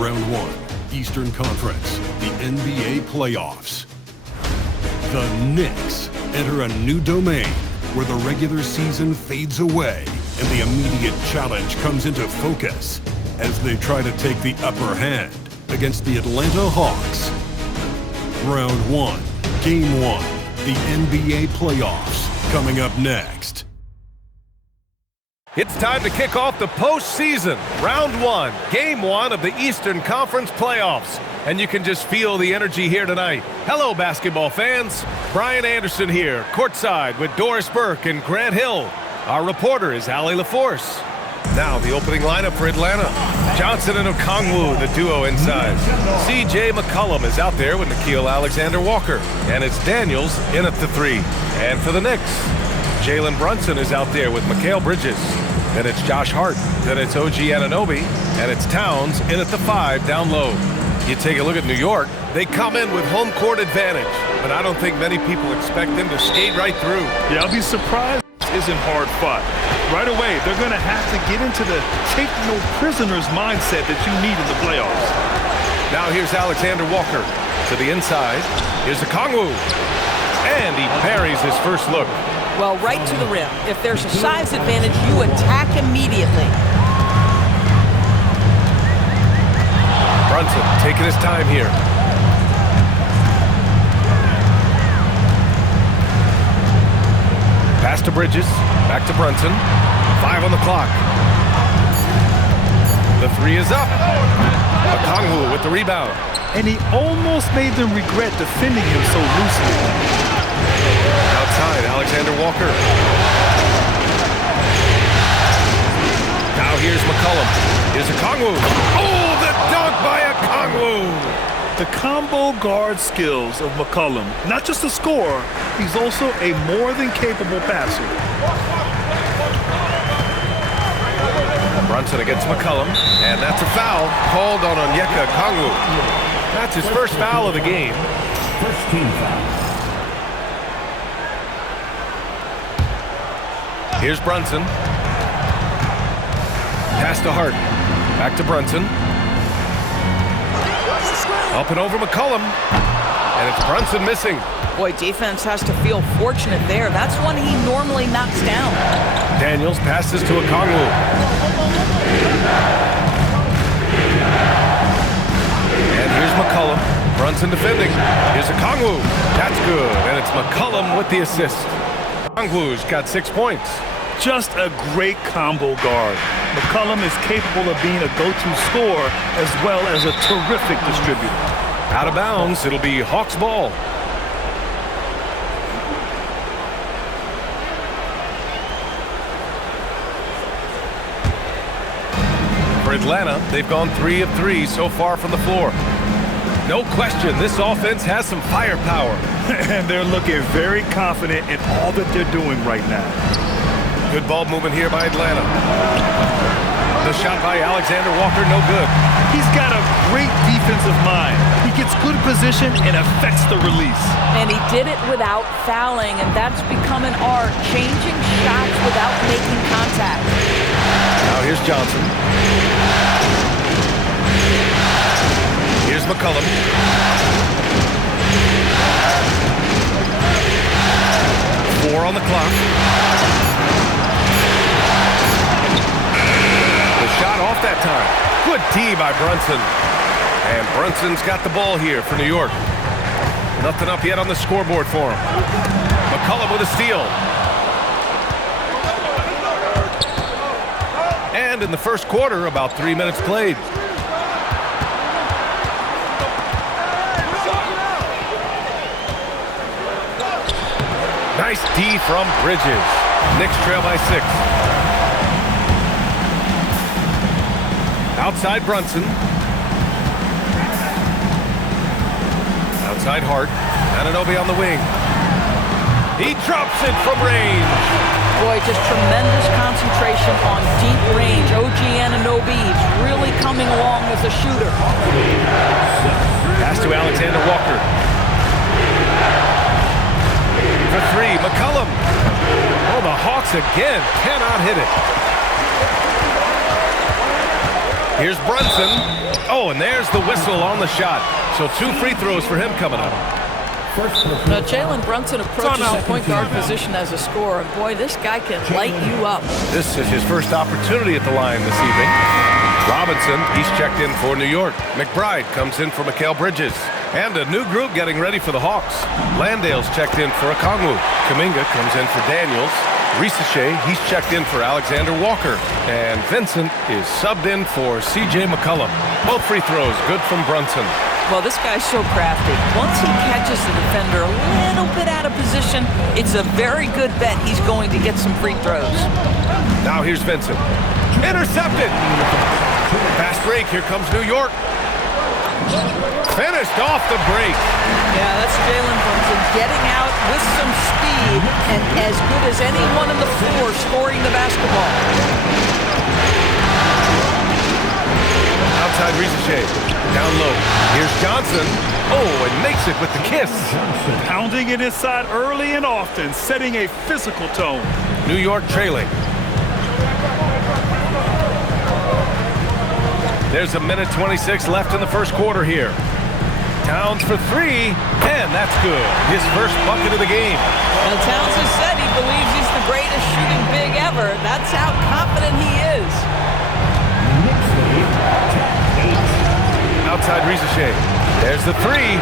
Round 1, Eastern Conference, the NBA playoffs. The Knicks enter a new domain where the regular season fades away and the immediate challenge comes into focus as they try to take the upper hand against the Atlanta Hawks. Round 1, Game 1, the NBA playoffs, coming up next. It's time to kick off the postseason. Round 1, Game 1 of the Eastern Conference playoffs. And you can just feel the energy here tonight. Hello, basketball fans. Brian Anderson here, courtside with Doris Burke and Grant Hill. Our reporter is Allie LaForce. Now the opening lineup for Atlanta. Johnson and Okongwu, the duo inside. C.J. McCollum is out there with Nickeil Alexander-Walker. And it's Daniels in at the 3. And for the Knicks, Jalen Brunson is out there with Mikal Bridges. Then it's Josh Hart. Then it's OG Anunoby. And it's Towns in at the 5 down low. You take a look at New York. They come in with home court advantage. But I don't think many people expect them to skate right through. Yeah, I'll be surprised this isn't hard fought. Right away, they're going to have to get into the take no prisoners mindset that you need in the playoffs. Now here's Alexander-Walker to the inside. Here's Okongwu. And he parries his first look. Well, right to the rim. If there's a size advantage, you attack immediately. Brunson taking his time here. Pass to Bridges, back to Brunson. 5 on the clock. The 3 is up. Okongwu with the rebound. And he almost made them regret defending him so loosely. Outside, Alexander-Walker. Now here's McCollum. Here's Okongwu. Oh, the dunk by Okongwu! The combo guard skills of McCollum, not just a scorer, he's also a more than capable passer. Brunson against McCollum, and that's a foul called on Onyeka Okongwu. That's his first foul of the game. First team foul. Here's Brunson. Pass to Hart. Back to Brunson. Up and over McCollum. And it's Brunson missing. Boy, defense has to feel fortunate there. That's one he normally knocks down. Daniels passes to Okongwu. And here's McCollum. Brunson defending. Here's Okongwu. That's good. And it's McCollum with the assist. Okongwu's got 6 points. Just a great combo guard. McCollum is capable of being a go-to scorer as well as a terrific distributor. Out of bounds, it'll be Hawks ball. For Atlanta, they've gone 3 of 3 so far from the floor. No question, this offense has some firepower. And they're looking very confident in all that they're doing right now. Good ball movement here by Atlanta. The shot by Alexander-Walker, no good. He's got a great defensive mind. He gets good position and affects the release. And he did it without fouling, and that's become an art, changing shots without making contact. Now here's Johnson. Here's McCollum. Four on the clock. Shot off that time. Good D by Brunson. And Brunson's got the ball here for New York. Nothing up yet on the scoreboard for him. McCollum with a steal. And in the first quarter, about 3 minutes played. Nice D from Bridges. Knicks trail by 6. Outside Brunson. Outside Hart. Anunoby on the wing. He drops it from range. Boy, just tremendous concentration on deep range. OG Anunoby is really coming along as a shooter. Pass to Alexander-Walker. For 3, McCollum. Oh, the Hawks again cannot hit it. Here's Brunson. Oh, and there's the whistle on the shot. So 2 free throws for him coming up. Now, Jalen Brunson approaches the point guard position as a scorer. Boy, this guy can light you up. This is his first opportunity at the line this evening. Robinson, he's checked in for New York. McBride comes in for Mikal Bridges. And a new group getting ready for the Hawks. Landale's checked in for Okongwu. Kuminga comes in for Daniels. Risache, he's checked in for Alexander Walker. And Vincent is subbed in for C.J. McCollum. Both free throws good from Brunson. Well, this guy's so crafty. Once he catches the defender a little bit out of position, it's a very good bet he's going to get some free throws. Now here's Vincent. Intercepted. Fast break. Here comes New York. Finished off the break. Yeah, that's Jalen Brunson getting out with some speed and as good as anyone on the floor scoring the basketball. Outside Risache. Down low. Here's Johnson. Oh, and makes it with the kiss. Pounding it inside early and often, setting a physical tone. New York trailing. There's a minute 26 left in the first quarter here. Towns for 3, and that's good. His first bucket of the game. Now, Towns has said he believes he's the greatest shooting big ever. That's how confident he is. Outside Risache. There's the 3.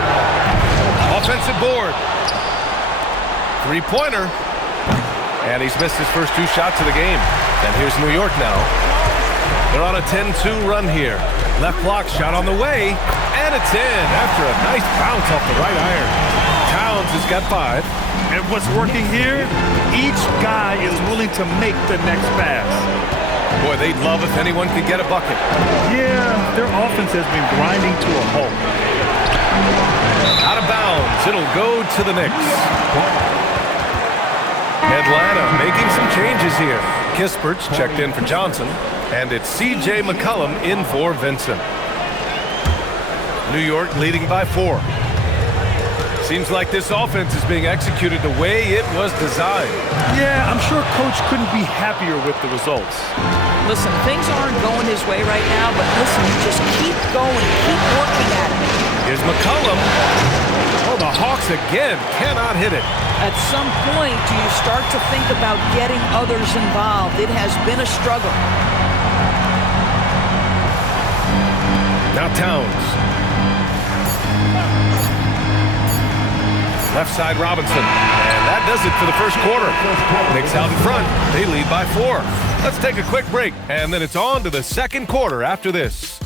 Offensive board. 3-pointer. And he's missed his first 2 shots of the game. And here's New York now. They're on a 10-2 run here. Left block shot on the way. And it's in after a nice bounce off the right iron. Towns has got 5. And what's working here? Each guy is willing to make the next pass. Boy, they'd love if anyone could get a bucket. Yeah, their offense has been grinding to a halt. Out of bounds. It'll go to the Knicks. Atlanta making some changes here. Kispert's checked in for Johnson. And it's C.J. McCollum in for Vincent. New York leading by 4. Seems like this offense is being executed the way it was designed. Yeah, I'm sure Coach couldn't be happier with the results. Listen, things aren't going his way right now, but listen, just keep going, keep working at it. Here's McCollum. Oh, the Hawks again cannot hit it. At some point, do you start to think about getting others involved? It has been a struggle. Now Towns. Left side Robinson. And that does it for the first quarter. Knicks out in front. They lead by 4. Let's take a quick break. And then it's on to the second quarter after this.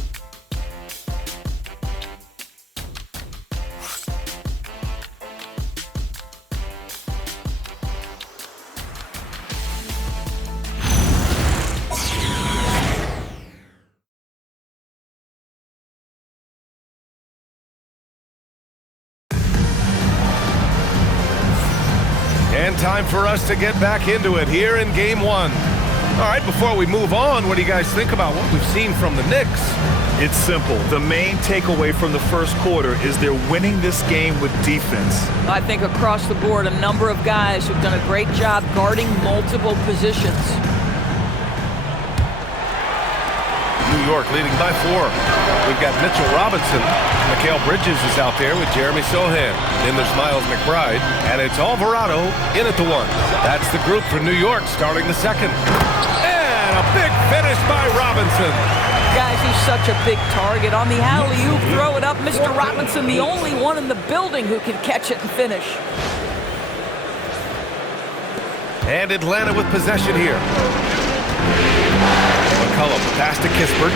And time for us to get back into it here in Game 1. All right, before we move on, what do you guys think about what we've seen from the Knicks? It's simple. The main takeaway from the first quarter is they're winning this game with defense. I think across the board, a number of guys who've done a great job guarding multiple positions. New York leading by 4. We've got Mitchell Robinson. Mikal Bridges is out there with Jeremy Sohan. Then there's Miles McBride. And it's Alvarado in at the 1. That's the group for New York starting the second. And a big finish by Robinson. Guys, he's such a big target. On the alley-oop, throw it up. Mr. Robinson, the only one in the building who can catch it and finish. And Atlanta with possession here. McCollum pass to Kispert.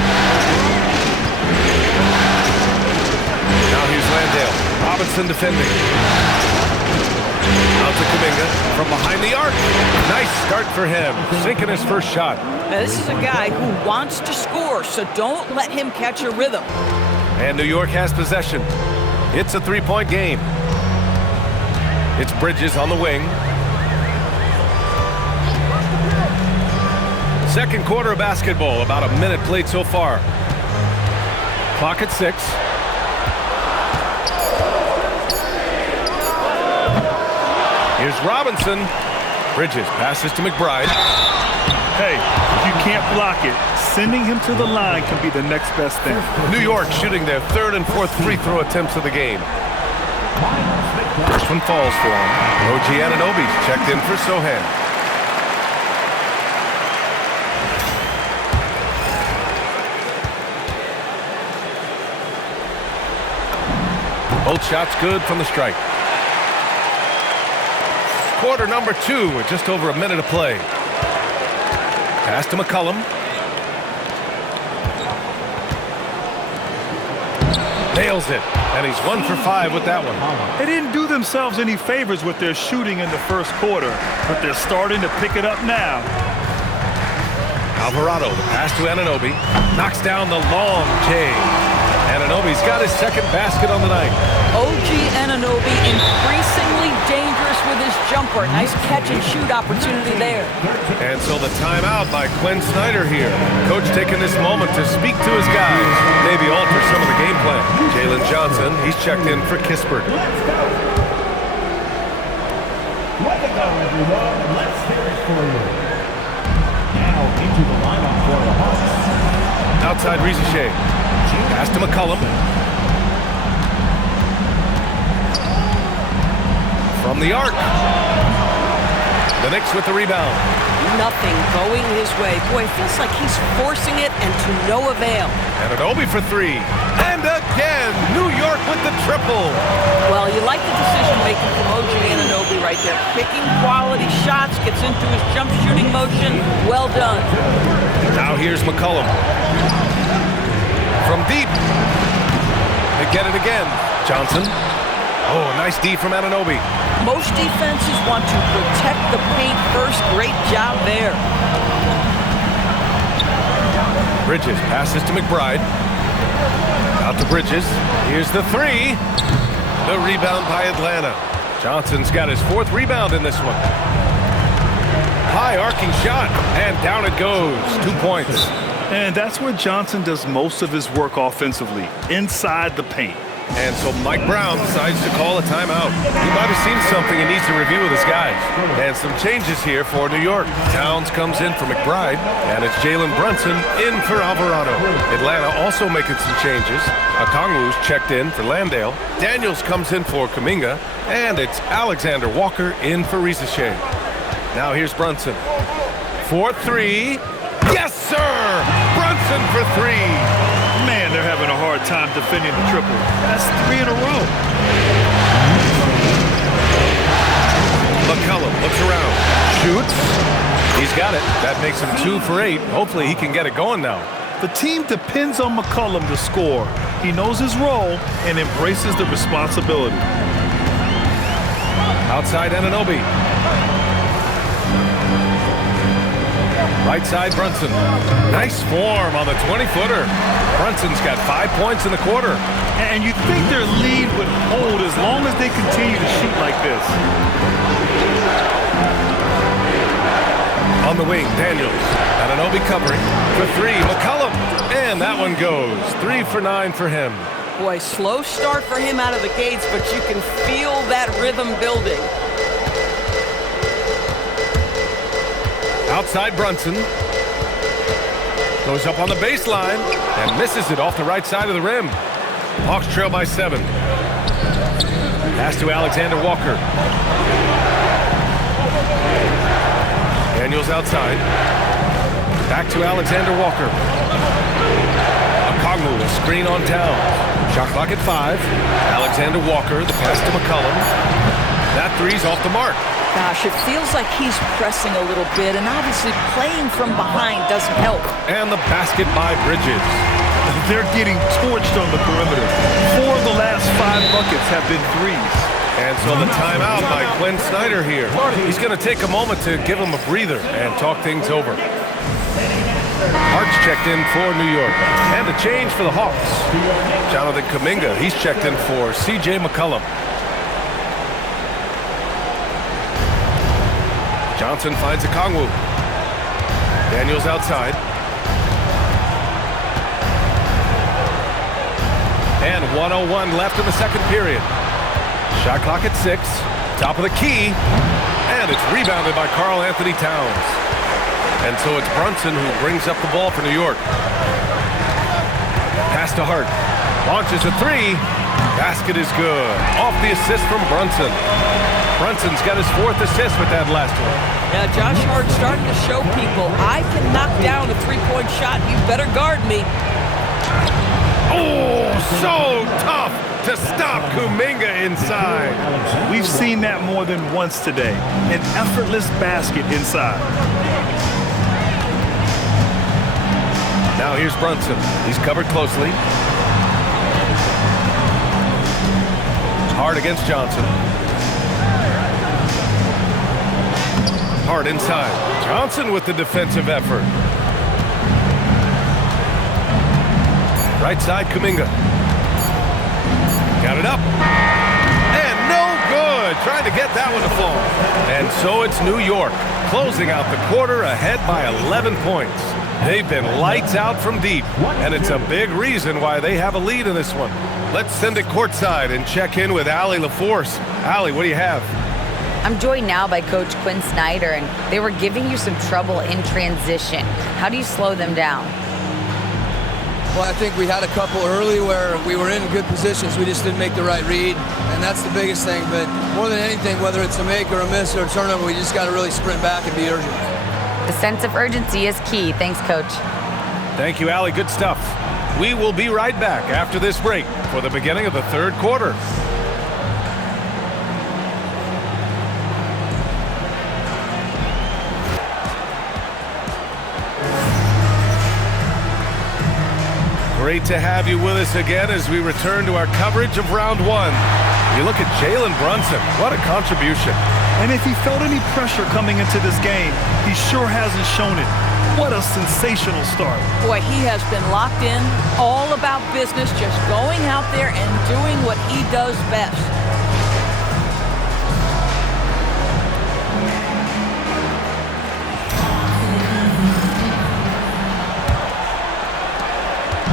Now here's Landale. Robinson defending. Out to Kuminga from behind the arc. Nice start for him. Sinking his first shot. Now, this is a guy who wants to score, so don't let him catch a rhythm. And New York has possession. It's a 3-point game. It's Bridges on the wing. Second quarter of basketball, about a minute played so far. Clock at 6. Here's Robinson. Bridges passes to McBride. Hey, if you can't block it, Sending him to the line can be the next best thing. New York shooting their third and fourth free throw attempts of the game. First one falls for him. OG Anunoby checked in for Sohan. Both shots good from the strike. Quarter number 2 with just over a minute of play. Pass to McCollum. Nails it, and he's 1 for 5 with that one. They didn't do themselves any favors with their shooting in the first quarter, but they're starting to pick it up now. Alvarado, the pass to Anunoby, knocks down the long J. Anunoby's got his second basket on the night. OG Anunoby increasingly dangerous with his jumper. Nice catch and shoot opportunity there. And so the timeout by Quinn Snyder here. Coach taking this moment to speak to his guys, maybe alter some of the game plan. Jalen Johnson, he's checked in for Kispert. Let's go, everyone. Let's hear it for you. Now into the lineup for the Hawks. Outside Rizachet. Pass to McCollum. From the arc. The Knicks with the rebound. Nothing going his way. Boy, it feels like he's forcing it and to no avail. Anunoby for 3. And again, New York with the triple. Well, you like the decision-making from OG Anunoby right there. Picking quality shots, gets into his jump shooting motion. Well done. Now here's McCollum. From deep. They get it again. Johnson. Oh, nice D from Anunoby. Most defenses want to protect the paint first. Great job there. Bridges passes to McBride. Out to Bridges. Here's the 3. The rebound by Atlanta. Johnson's got his 4th rebound in this one. High arcing shot, and down it goes. 2 points. And that's where Johnson does most of his work offensively, inside the paint. And so Mike Brown decides to call a timeout. He might have seen something and needs to review with his guys. And some changes here for New York. Towns comes in for McBride, and it's Jalen Brunson in for Alvarado. Atlanta also making some changes. Okongwu's checked in for Landale. Daniels comes in for Kuminga, and it's Alexander Walker in for Rizachet. Now here's Brunson. 4-3. Yes, sir! Brunson for 3. Man, they're having a hard time defending the triple. That's 3 in a row. McCollum looks around. Shoots. He's got it. That makes him 2 for 8. Hopefully he can get it going now. The team depends on McCollum to score. He knows his role and embraces the responsibility. Outside Anunoby. Right side Brunson. Nice form on the 20-footer. Brunson's got 5 points in the quarter. And you think their lead would hold as long as they continue to shoot like this. On the wing, Daniels. Anunoby covering for 3. McCollum. And that one goes. 3 for 9 for him. Boy, slow start for him out of the gates, but you can feel that rhythm building. Outside Brunson. Goes up on the baseline and misses it off the right side of the rim. Hawks trail by 7. Pass to Alexander Walker. Daniels outside. Back to Alexander Walker. Okongwu, a screen on Towns. Shot clock at 5. Alexander Walker, the pass to McCollum. That 3's off the mark. Gosh, it feels like he's pressing a little bit, and obviously playing from behind doesn't help. And the basket by Bridges. They're getting torched on the perimeter. 4 of the last 5 buckets have been 3s. And so the timeout by Quinn Snyder here. He's going to take a moment to give him a breather and talk things over. Hart's checked in for New York. And a change for the Hawks. Jonathan Kuminga, he's checked in for C.J. McCollum. Johnson finds Okongwu. Daniels outside. And 1:01 left in the second period. Shot clock at 6. Top of the key. And it's rebounded by Karl Anthony Towns. And so it's Brunson who brings up the ball for New York. Pass to Hart. Launches a three. Basket is good. Off the assist from Brunson. Brunson's got his 4th assist with that last one. Yeah, Josh Hart starting to show people, I can knock down a three-point shot. You better guard me. Oh, so tough to stop Kuminga inside. We've seen that more than once today. An effortless basket inside. Now here's Brunson. He's covered closely. Hart against Johnson. Hart inside. Johnson with the defensive effort. Right side, Kuminga. Got it up. And no good. Trying to get that one to fall. And so it's New York closing out the quarter ahead by 11 points. They've been lights out from deep, and it's a big reason why they have a lead in this one. Let's send it courtside and check in with Allie LaForce. Allie, what do you have? I'm joined now by Coach Quinn Snyder, and they were giving you some trouble in transition. How do you slow them down? Well, I think we had a couple early where we were in good positions. We just didn't make the right read, and that's the biggest thing. But more than anything, whether it's a make or a miss or a turnover, we just got to really sprint back and be urgent. The sense of urgency is key. Thanks, Coach. Thank you, Allie. Good stuff. We will be right back after this break for the beginning of the third quarter. Great to have you with us again as we return to our coverage of round one. You look at Jalen Brunson. What a contribution. And if he felt any pressure coming into this game, he sure hasn't shown it. What a sensational start. Boy, he has been locked in, all about business, just going out there and doing what he does best.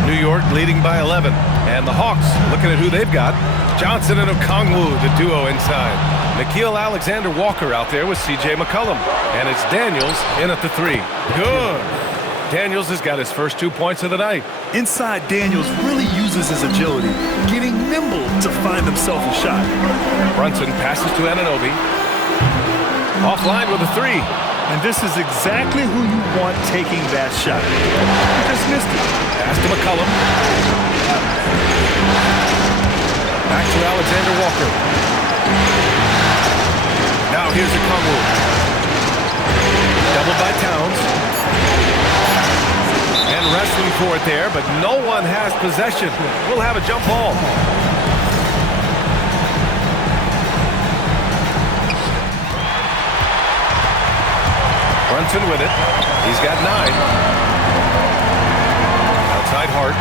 New York leading by 11. And the Hawks looking at who they've got. Johnson and Okongwu, the duo inside. Nickeil Alexander-Walker out there with C.J. McCollum. And it's Daniels in at the three. Good. Daniels has got his first 2 points of the night. Inside, Daniels really uses his agility, getting nimble to find himself a shot. Brunson passes to Anunoby. Offline with a three. And this is exactly who you want taking that shot. He just missed it. Pass to McCollum. Back to Alexander-Walker. Now here's Okongwu. Doubled by Towns. And wrestling for it there, but no one has possession. We'll have a jump ball. Brunson with it. He's got 9. Outside Hart.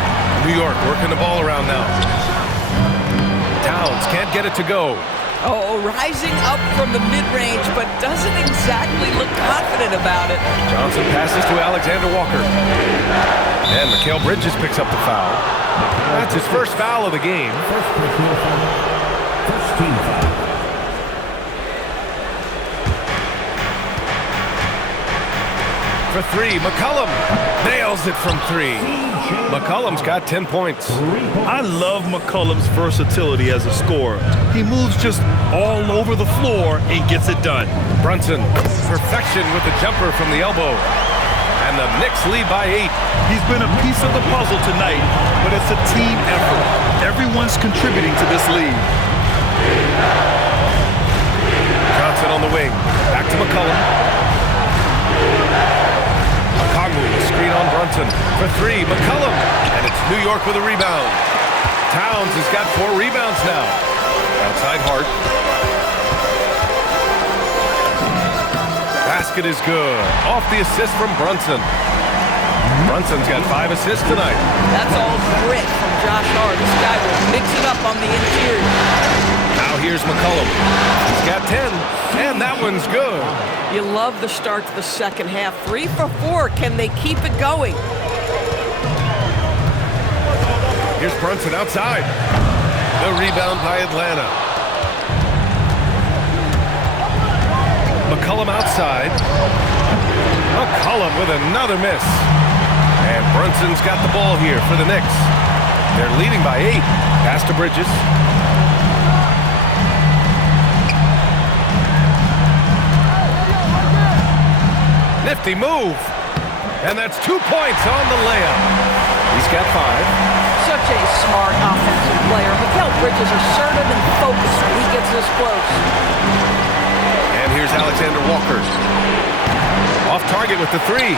New York working the ball around now. Towns can't get it to go. Oh, rising up from the mid-range, but doesn't exactly look confident about it. Johnson passes to Alexander-Walker. And Mikal Bridges picks up the foul. That's his first foul of the game. First team foul. For three, McCollum nails it from 3. McCollum's got 10 points. I love McCollum's versatility as a scorer. He moves just all over the floor and gets it done. Brunson, perfection with the jumper from the elbow. And the Knicks lead by 8. He's been a piece of the puzzle tonight, but it's a team effort. Everyone's contributing to this lead. Johnson on the wing. Back to McCollum. Screen on Brunson for 3. McCollum. And it's New York with a rebound. Towns has got 4 rebounds now. Outside Hart. Basket is good. Off the assist from Brunson. Brunson's got 5 assists tonight. That's all grit from Josh Hart. This guy will mix it up on the interior. Now here's McCollum. He's got 10, and that one's good. You love the start to the second half. 3 for 4. Can they keep it going? Here's Brunson outside. The rebound by Atlanta. McCollum outside. McCollum with another miss. And Brunson's got the ball here for the Knicks. They're leading by 8. Pass to Bridges. Nifty move. And that's 2 points on the layup. He's got 5. Such a smart offensive player. Mikal Bridges assertive and focused when he gets this close. And here's Alexander Walker. Off target with the 3.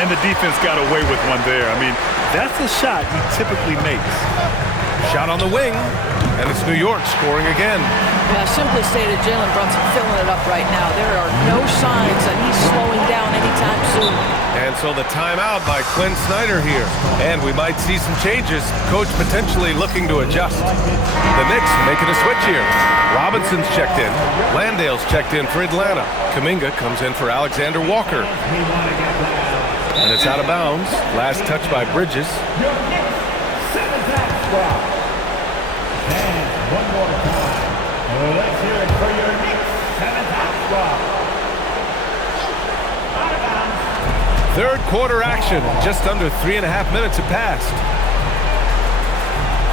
And the defense got away with one there. I mean, that's a shot he typically makes. Shot on the wing. And it's New York scoring again. Yeah, simply stated, Jalen Brunson filling it up right now. There are no signs that he's slowing down anytime soon. And so the timeout by Quinn Snyder here. And we might see some changes. Coach potentially looking to adjust. The Knicks making a switch here. Robinson's checked in. Landale's checked in for Atlanta. Kuminga comes in for Alexander Walker. And it's out of bounds. Last touch by Bridges. York Knicks, 7th squad. And one more time. Let's hear it for your Knicks, 7th squad. Out of bounds. Third quarter action. Just under 3.5 minutes have passed.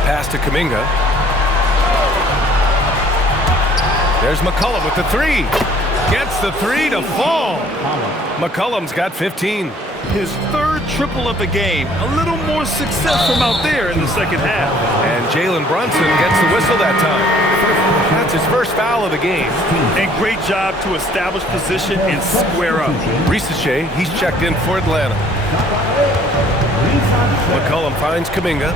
Pass to Kuminga. There's McCollum with the 3. Gets the 3 to fall. McCollum's got 15. His third triple of the game. A little more success from out there in the second half. And Jalen Brunson gets the whistle that time. That's his first foul of the game. And great job to establish position and square up. Risache, he's checked in for Atlanta. McCollum finds Kuminga.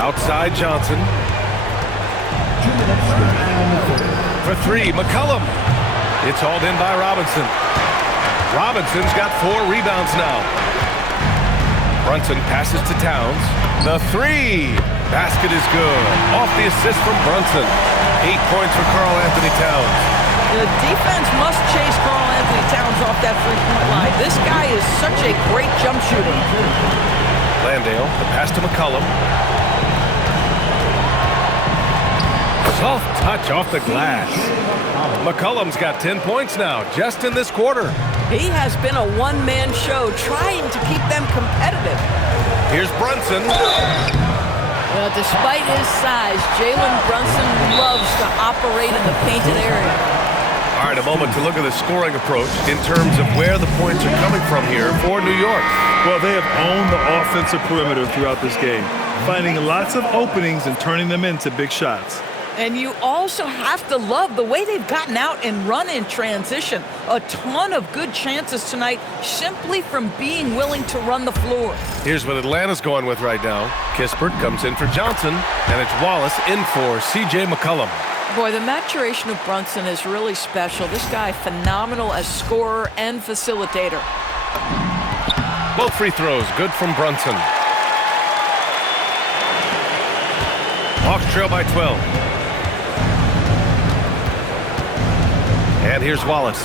Outside Johnson. For 3, McCollum. It's hauled in by Robinson. Robinson's got 4 rebounds now. Brunson passes to Towns. The 3. Basket is good. Off the assist from Brunson. 8 points for Karl Anthony Towns. The defense must chase Karl Anthony Towns off that three-point line. This guy is such a great jump shooter. Landale, the pass to McCollum. Soft touch off the glass. McCollum's got 10 points now, just in this quarter. He has been a one-man show trying to keep them competitive. Here's Brunson. Well, despite his size, Jalen Brunson loves to operate in the painted area. All right, a moment to look at the scoring approach in terms of where the points are coming from here for New York. Well, they have owned the offensive perimeter throughout this game, finding lots of openings and turning them into big shots. And you also have to love the way they've gotten out and run in transition. A ton of good chances tonight simply from being willing to run the floor. Here's what Atlanta's going with right now. Kispert comes in for Johnson, and it's Wallace in for C.J. McCollum. Boy, the maturation of Brunson is really special. This guy, phenomenal as scorer and facilitator. Both free throws, good from Brunson. Hawks trail by 12. And here's Wallace.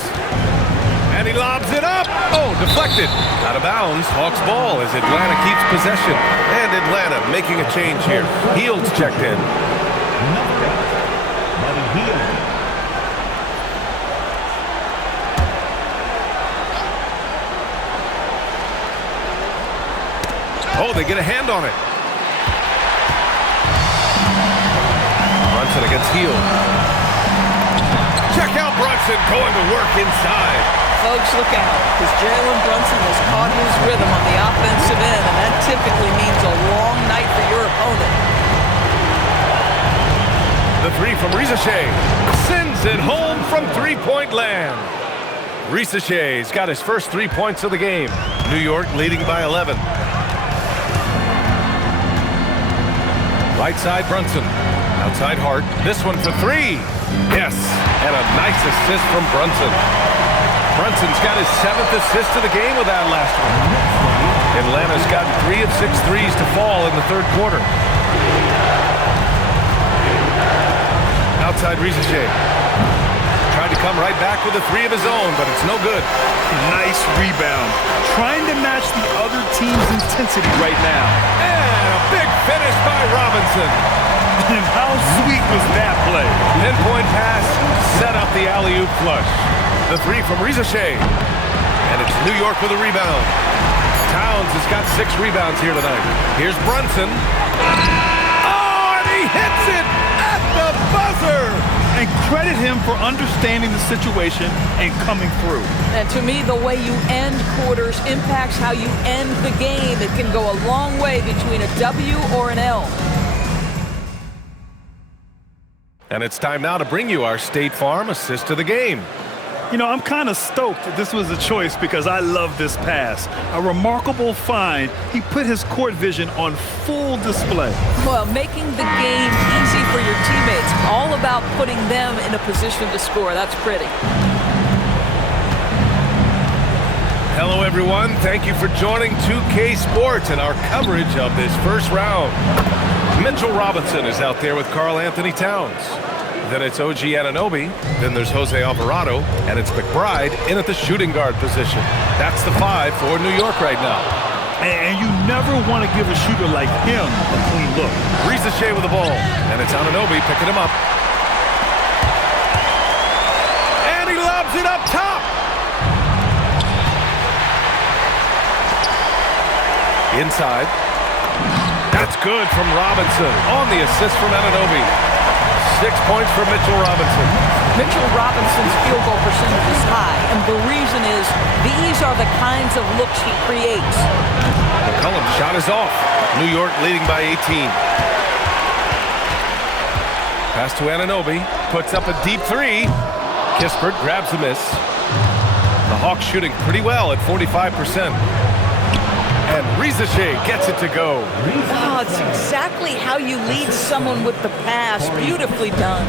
And he lobs it up. Oh, deflected. Out of bounds. Hawks ball as Atlanta keeps possession. And Atlanta making a change here. Heald's checked in. Oh, they get a hand on it. Brunson against Hield. Check out Brunson going to work inside. Folks, look out, because Jalen Brunson has caught his rhythm on the offensive end, and that typically means a long night for your opponent. The 3 from Risache sends it home from three-point land. Risache's got his first 3 points of the game. New York leading by 11. Right side Brunson. Outside Hart. This one for 3. Yes, and a nice assist from Brunson. Brunson's got his 7th assist of the game with that last one. Atlanta's gotten 3 of 6 threes to fall in the third quarter. Outside Risache. Tried to come right back with a 3 of his own, but it's no good. Nice rebound. Trying to match the other team's intensity right now. And a big finish by Robinson. And how sweet was that play? 10-point pass, set up the alley-oop flush. The three from Ricochet. And it's New York with a rebound. Towns has got 6 rebounds here tonight. Here's Brunson. Oh, and he hits it at the buzzer! And credit him for understanding the situation and coming through. And to me, the way you end quarters impacts how you end the game. It can go a long way between a W or an L. And it's time now to bring you our State Farm assist of the game. You know, I'm kind of stoked that this was a choice because I love this pass. A remarkable find. He put his court vision on full display. Well, making the game easy for your teammates. All about putting them in a position to score. That's pretty. Hello, everyone. Thank you for joining 2K Sports and our coverage of this first round. Mitchell Robinson is out there with Karl Anthony Towns. Then it's OG Anunoby. Then there's Jose Alvarado. And it's McBride in at the shooting guard position. That's the 5 for New York right now. And you never want to give a shooter like him a clean look. Ricochet with the ball. And it's Anunoby picking him up. And he lobs it up top. Inside. That's good from Robinson on the assist from Anunoby. 6 points for Mitchell Robinson. Mitchell Robinson's field goal percentage is high, and the reason is these are the kinds of looks he creates. McCollum's shot is off. New York leading by 18. Pass to Anunoby. Puts up a deep 3. Kispert grabs the miss. The Hawks shooting pretty well at 45%. And Ricochet gets it to go. Wow, it's exactly how you lead someone with the pass. Beautifully done.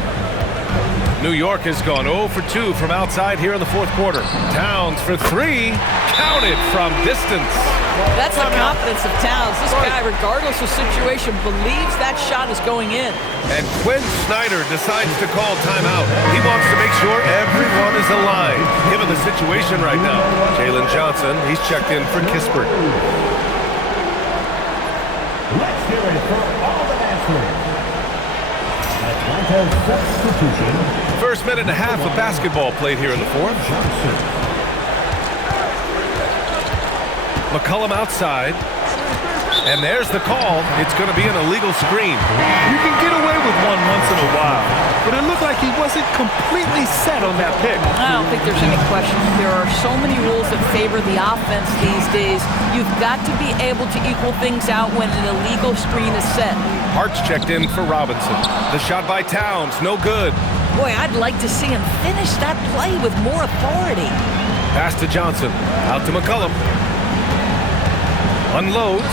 New York has gone 0 for 2 from outside here in the fourth quarter. Towns for 3. Counted from distance. That's the confidence of Towns. This guy, regardless of situation, believes that shot is going in. And Quinn Snyder decides to call timeout. He wants to make sure everyone is aligned, given the situation right now. Jalen Johnson, he's checked in for Kispert. Let's hear it for all the answers. Atlanta's substitution. First minute and a half of basketball played here in the fourth. McCollum outside. And there's the call. It's going to be an illegal screen. You can get away with one once in a while, but it looked like he wasn't completely set on that pick. I don't think there's any question. There are so many rules that favor the offense these days. You've got to be able to equal things out when an illegal screen is set. Hart's checked in for Robinson. The shot by Towns, no good. Boy, I'd like to see him finish that play with more authority. Pass to Johnson. Out to McCollum. Unloads.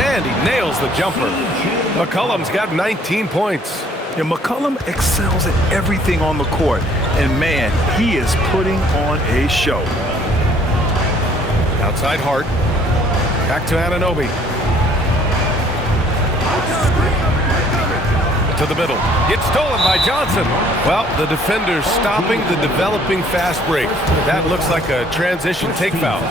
And he nails the jumper. McCollum's got 19 points. Yeah, McCollum excels at everything on the court. And man, he is putting on a show. Outside Hart. Back to Anunoby. To the middle. It's stolen by Johnson. Well, the defender's stopping the developing fast break. That looks like a transition take foul.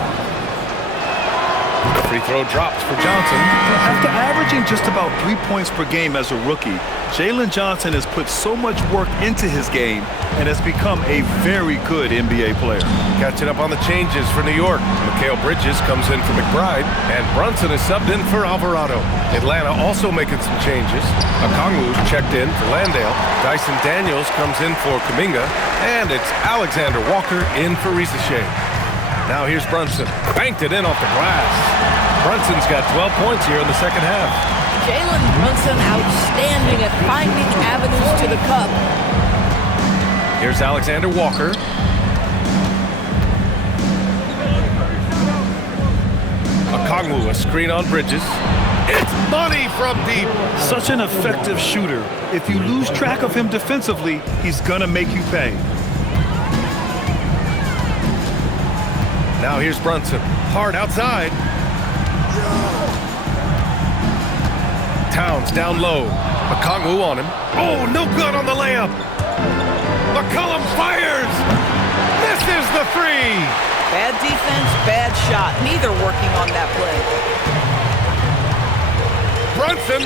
Free throw drops for Johnson. After averaging just about 3 points per game as a rookie, Jalen Johnson has put so much work into his game and has become a very good NBA player. Catching up on the changes for New York. Mikal Bridges comes in for McBride, and Brunson is subbed in for Alvarado. Atlanta also making some changes. Okongwu checked in for Landale. Dyson Daniels comes in for Kuminga, and it's Alexander Walker in for Ricochet. Now here's Brunson. Banked it in off the glass. Brunson's got 12 points here in the second half. Jalen Brunson outstanding at finding avenues to the cup. Here's Alexander Walker. Okongwu, a screen on Bridges. It's money from deep. Such an effective shooter. If you lose track of him defensively, he's gonna make you pay. Now here's Brunson. Hard outside. Towns down low. Okongwu on him. Oh, no good on the layup. McCollum fires. Misses the 3. Bad defense, bad shot. Neither working on that play. Brunson.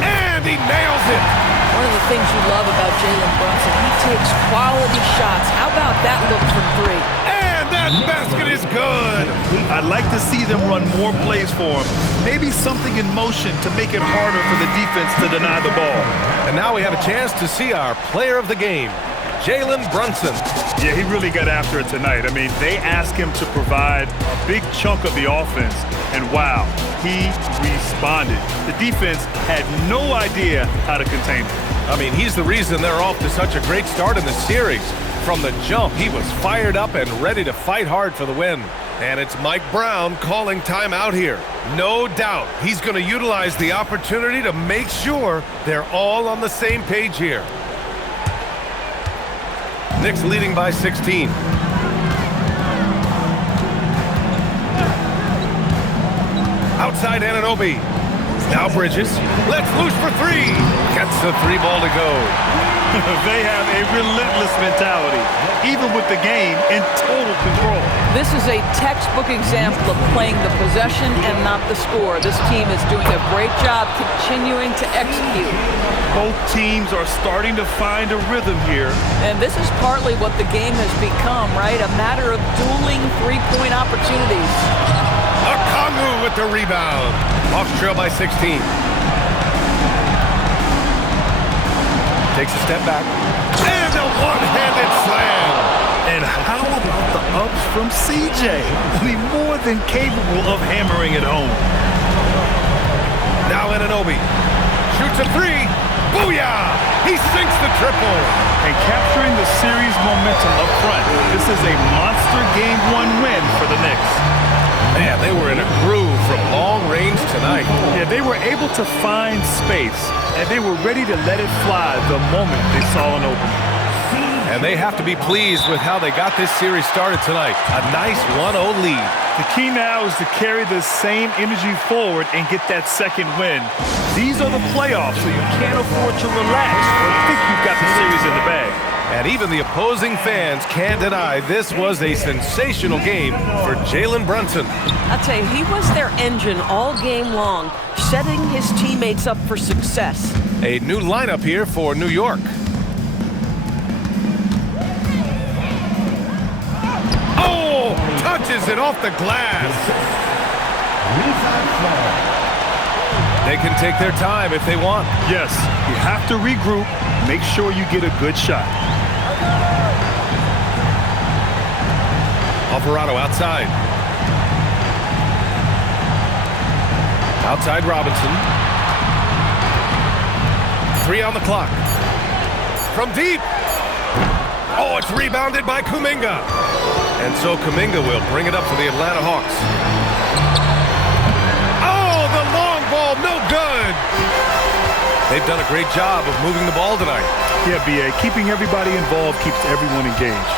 And And he nails it. One of the things you love about Jalen Brunson, he takes quality shots. How about that look from three? And that basket is good. I'd like to see them run more plays for him. Maybe something in motion to make it harder for the defense to deny the ball. And now we have a chance to see our player of the game, Jalen Brunson. Yeah, he really got after it tonight. I mean, they asked him to provide a big chunk of the offense, and wow, he responded. The defense had no idea how to contain him. I mean, he's the reason they're off to such a great start in the series. From the jump, he was fired up and ready to fight hard for the win. And it's Mike Brown calling timeout here. No doubt he's going to utilize the opportunity to make sure they're all on the same page here. Knicks leading by 16. Outside Anunoby. Now Bridges. Let's loose for three. Gets the three ball to go. They have a relentless mentality, even with the game in total control. This is a textbook example of playing the possession and not the score. This team is doing a great job continuing to execute. Both teams are starting to find a rhythm here. And this is partly what the game has become, right? A matter of dueling three-point opportunities. Okongwu with the rebound. Hawks trail by 16. Takes a step back. And a one-handed slam. And how about the ups from CJ? I mean, more than capable of hammering it home. Now Anunoby shoots a three. Booyah! He sinks the triple. And capturing the series momentum up front. This is a monster Game 1 win for the Knicks. Man, they were in a groove from long range tonight. Yeah, they were able to find space, and they were ready to let it fly the moment they saw an opening. And they have to be pleased with how they got this series started tonight. A nice 1-0 lead. The key now is to carry the same energy forward and get that second win. These are the playoffs, so you can't afford to relax or think you've got the series in the bag. And even the opposing fans can't deny this was a sensational game for Jalen Brunson. I'll tell you, he was their engine all game long, setting his teammates up for success. A new lineup here for New York. Oh, touches it off the glass. They can take their time if they want. Yes, you have to regroup, make sure you get a good shot. Alvarado outside. Outside Robinson. Three on the clock. From deep. Oh, it's rebounded by Kuminga. And so Kuminga will bring it up for the Atlanta Hawks. Oh, the long ball, no good. They've done a great job of moving the ball tonight. Yeah, B.A., keeping everybody involved keeps everyone engaged.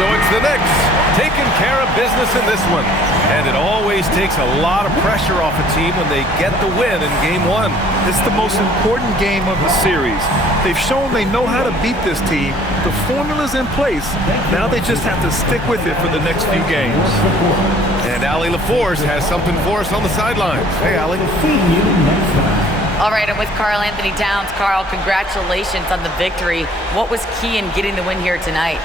So it's the Knicks taking care of business in this one. And it always takes a lot of pressure off a team when they get the win in Game 1. It's the most important game of the series. They've shown they know how to beat this team. The formula's in place. Now they just have to stick with it for the next few games. And Allie LaForce has something for us on the sidelines. Hey, Allie. All right, I'm with Karl Anthony Towns. Karl, congratulations on the victory. What was key in getting the win here tonight?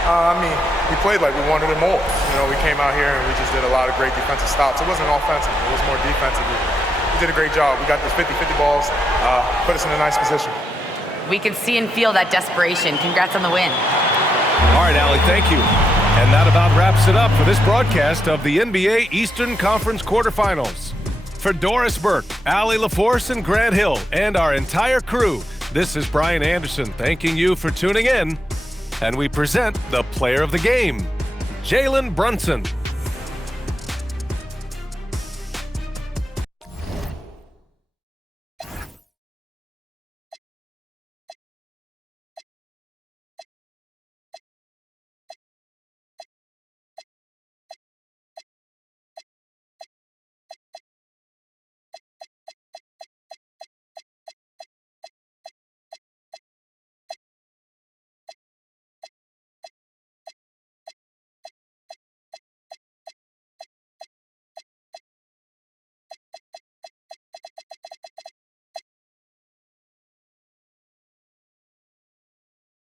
I mean, we played like we wanted it more. You know, we came out here and we just did a lot of great defensive stops. It wasn't offensive. It was more defensive. We did a great job. We got those 50-50 balls, put us in a nice position. We can see and feel that desperation. Congrats on the win. All right, Allie, thank you. And that about wraps it up for this broadcast of the NBA Eastern Conference quarterfinals. For Doris Burke, Allie LaForce, and Grant Hill, and our entire crew, this is Brian Anderson thanking you for tuning in. And we present the player of the game, Jalen Brunson.